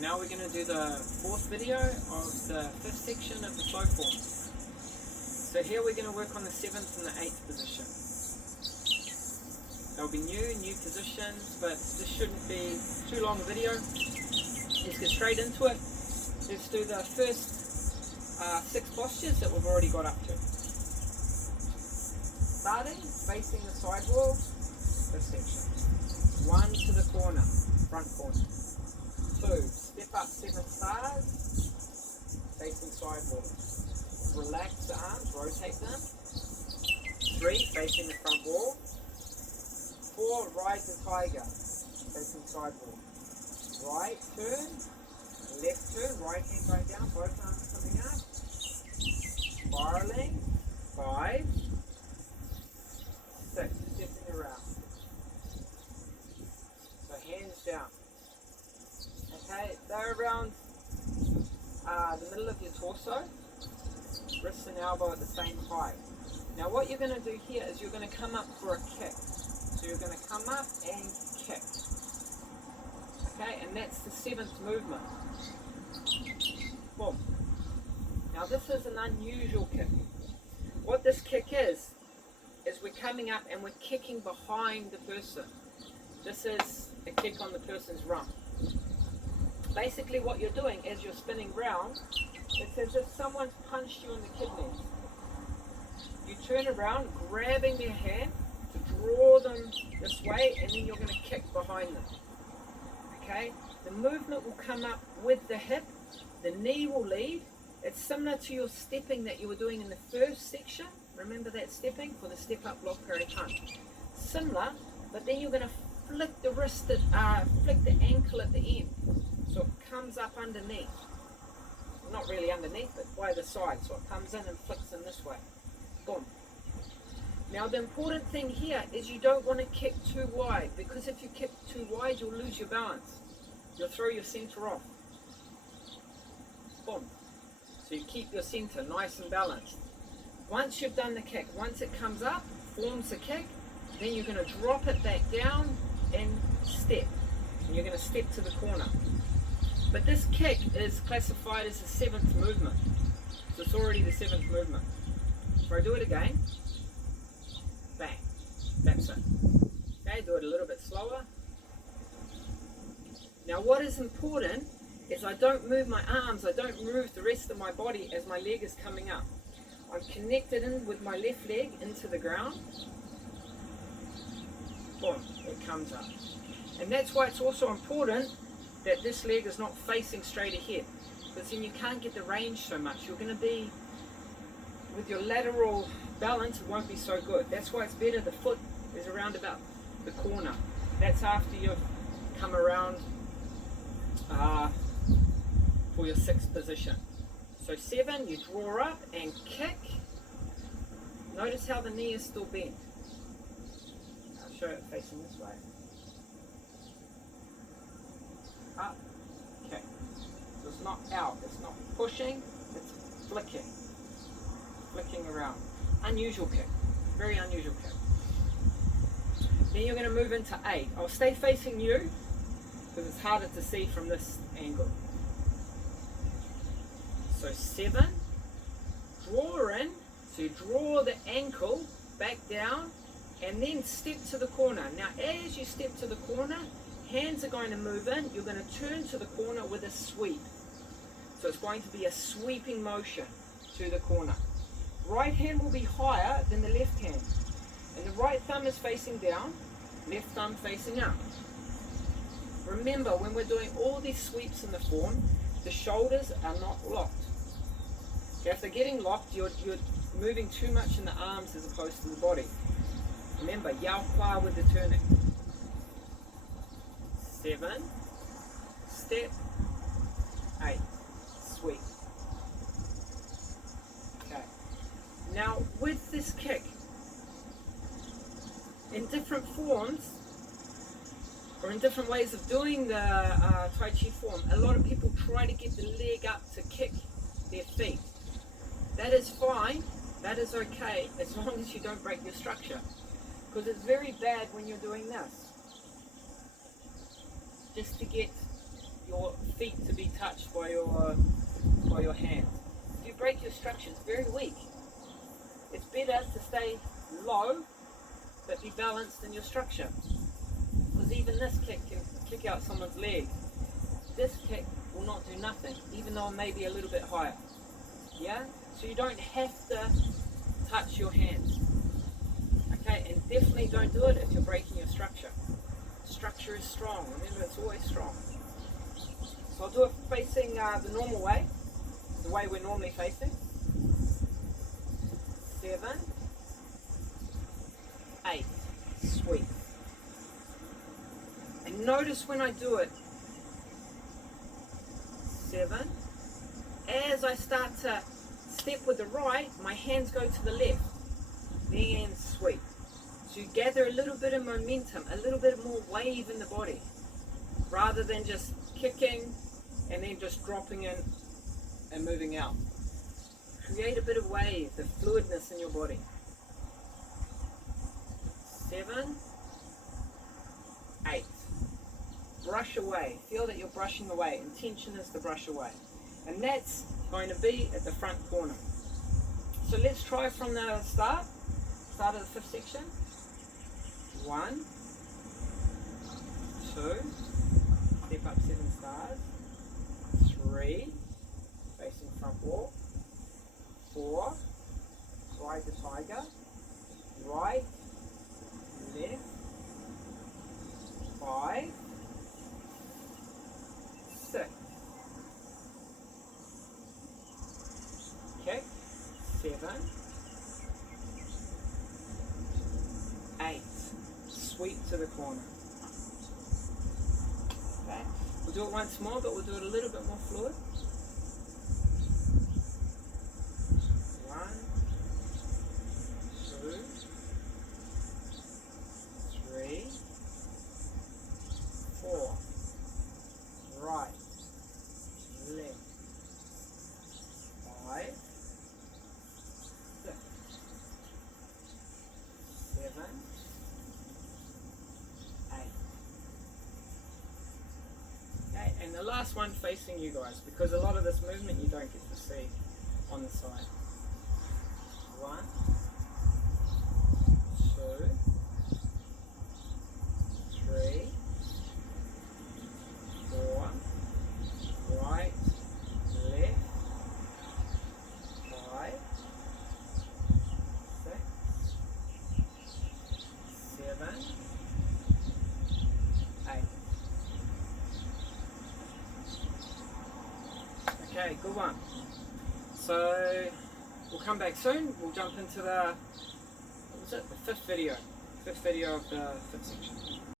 Now we're going to do the fourth video of the fifth section of the flow form. So here we're going to work on the 7th and the 8th position. There'll be new positions, but this shouldn't be too long a video. Let's get straight into it. Let's do the first 6 postures that we've already got up to. Starting, facing the side wall, this section. 1 to the corner, front corner. 2, step up 7 stars, facing side wall. Relax the arms, rotate them. 3, facing the front wall. 4, ride the tiger, facing side wall. Right turn, left turn, right hand going down, both arms coming up. Spiraling. 5, 6, stepping around. So hands down. Okay, they're around the middle of your torso, wrist and elbow at the same height. Now what you're going to do here is you're going to come up for a kick. So you're going to come up and kick. Okay, and that's the 7th movement. Boom. Now this is an unusual kick. What this kick is we're coming up and we're kicking behind the person. This is a kick on the person's rump. Basically what you're doing as you're spinning round, it's as if someone's punched you in the kidneys. You turn around, grabbing their hand to draw them this way, and then you're going to kick behind them. Okay? The movement will come up with the hip, the knee will lead. It's similar to your stepping that you were doing in the first section. Remember that stepping for the step up block parry punch. Similar, but then you're going to flick the wrist, flick the ankle at the end. So it comes up underneath. Not really underneath, but by the side. So it comes in and flicks in this way. Boom. Now the important thing here is you don't want to kick too wide, because if you kick too wide, you'll lose your balance. You'll throw your center off. Boom. So you keep your center nice and balanced. Once you've done the kick, once it comes up, forms a kick, then you're going to drop it back down and step. And you're going to step to the corner. But this kick is classified as the 7th movement. So it's already the 7th movement. So I do it again. Bang. That's it. Okay, do it a little bit slower. Now what is important is I don't move my arms, I don't move the rest of my body as my leg is coming up. I'm connected in with my left leg into the ground. Boom, it comes up. And that's why it's also important that this leg is not facing straight ahead, because then you can't get the range so much. You're going to be, with your lateral balance, it won't be so good. That's why it's better the foot is around about the corner. That's after you've come around for your 6th position. So 7, you draw up and kick. Notice how the knee is still bent. I'll show it facing this way. Up, kick. So it's not out, it's not pushing, it's flicking. Flicking around. Unusual kick. Very unusual kick. Then you're going to move into 8. I'll stay facing you because it's harder to see from this angle. So 7, draw in, so you draw the ankle back down and then step to the corner. Now as you step to the corner, hands are going to move in, you're going to turn to the corner with a sweep. So it's going to be a sweeping motion to the corner. Right hand will be higher than the left hand. And the right thumb is facing down, left thumb facing up. Remember, when we're doing all these sweeps in the form, the shoulders are not locked. Okay, if they're getting locked, you're moving too much in the arms as opposed to the body. Remember, yao kwa with the turning. 7, step, 8, sweep. Okay. Now with this kick, in different forms, or in different ways of doing the Tai Chi form, a lot of people try to get the leg up to kick their feet. That is fine, that is okay, as long as you don't break your structure. Because it's very bad when you're doing this. Just to get your feet to be touched by your hands. If you break your structure, it's very weak. It's better to stay low but be balanced in your structure. Because even this kick can kick out someone's leg. This kick will not do nothing, even though it may be a little bit higher. Yeah? So you don't have to touch your hands. Okay, and definitely don't do it if you're breaking your structure. Structure is strong. Remember, it's always strong. So I'll do it facing the normal way, the way we're normally facing. 7, 8. Sweet. And notice when I do it, 7. As I start to step with the right, my hands go to the left. Then sweep. So you gather a little bit of momentum, a little bit more wave in the body, rather than just kicking and then just dropping in and moving out. Create a bit of wave, the fluidness in your body. 7, 8. Brush away. Feel that you're brushing away. Intention is to brush away. And that's going to be at the front corner. So let's try from the start of the 5th section. 1, 2, step up 7 stars. 3, facing front wall. 4, ride the tiger. Right, left. 5, 6. Kick. 7, 8. Sweep to the corner. Okay. We'll do it once more, but we'll do it a little bit more fluid. 1, 2, 3, 4. Right, left. 5, 6, 7, 8. Okay, and the last one facing you guys, because a lot of this movement you don't get to see on the side. 1, 2, 3, 4, right, left, 5, 6, 7, 8. Okay, good one. So we'll come back soon. We'll jump into the, what was it? The 5th video. 5th video of the 5th section.